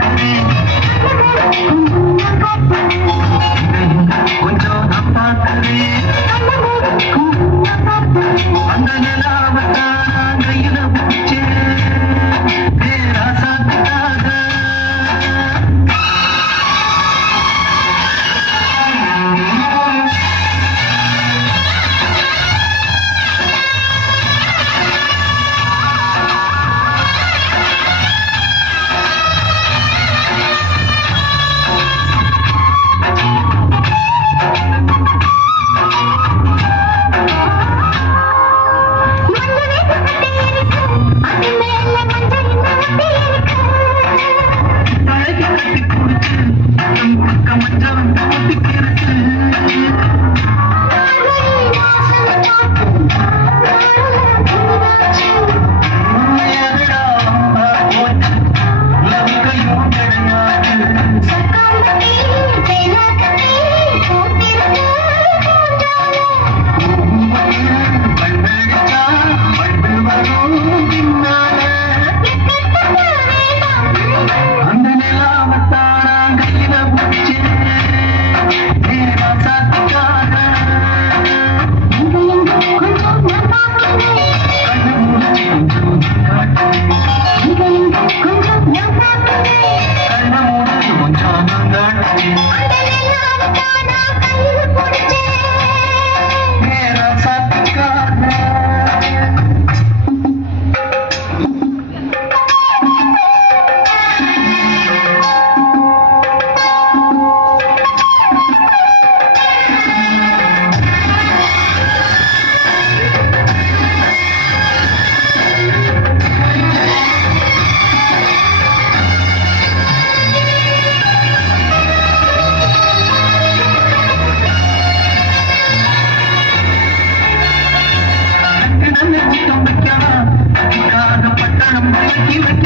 करे కాంతి பட்டணம் கட்டி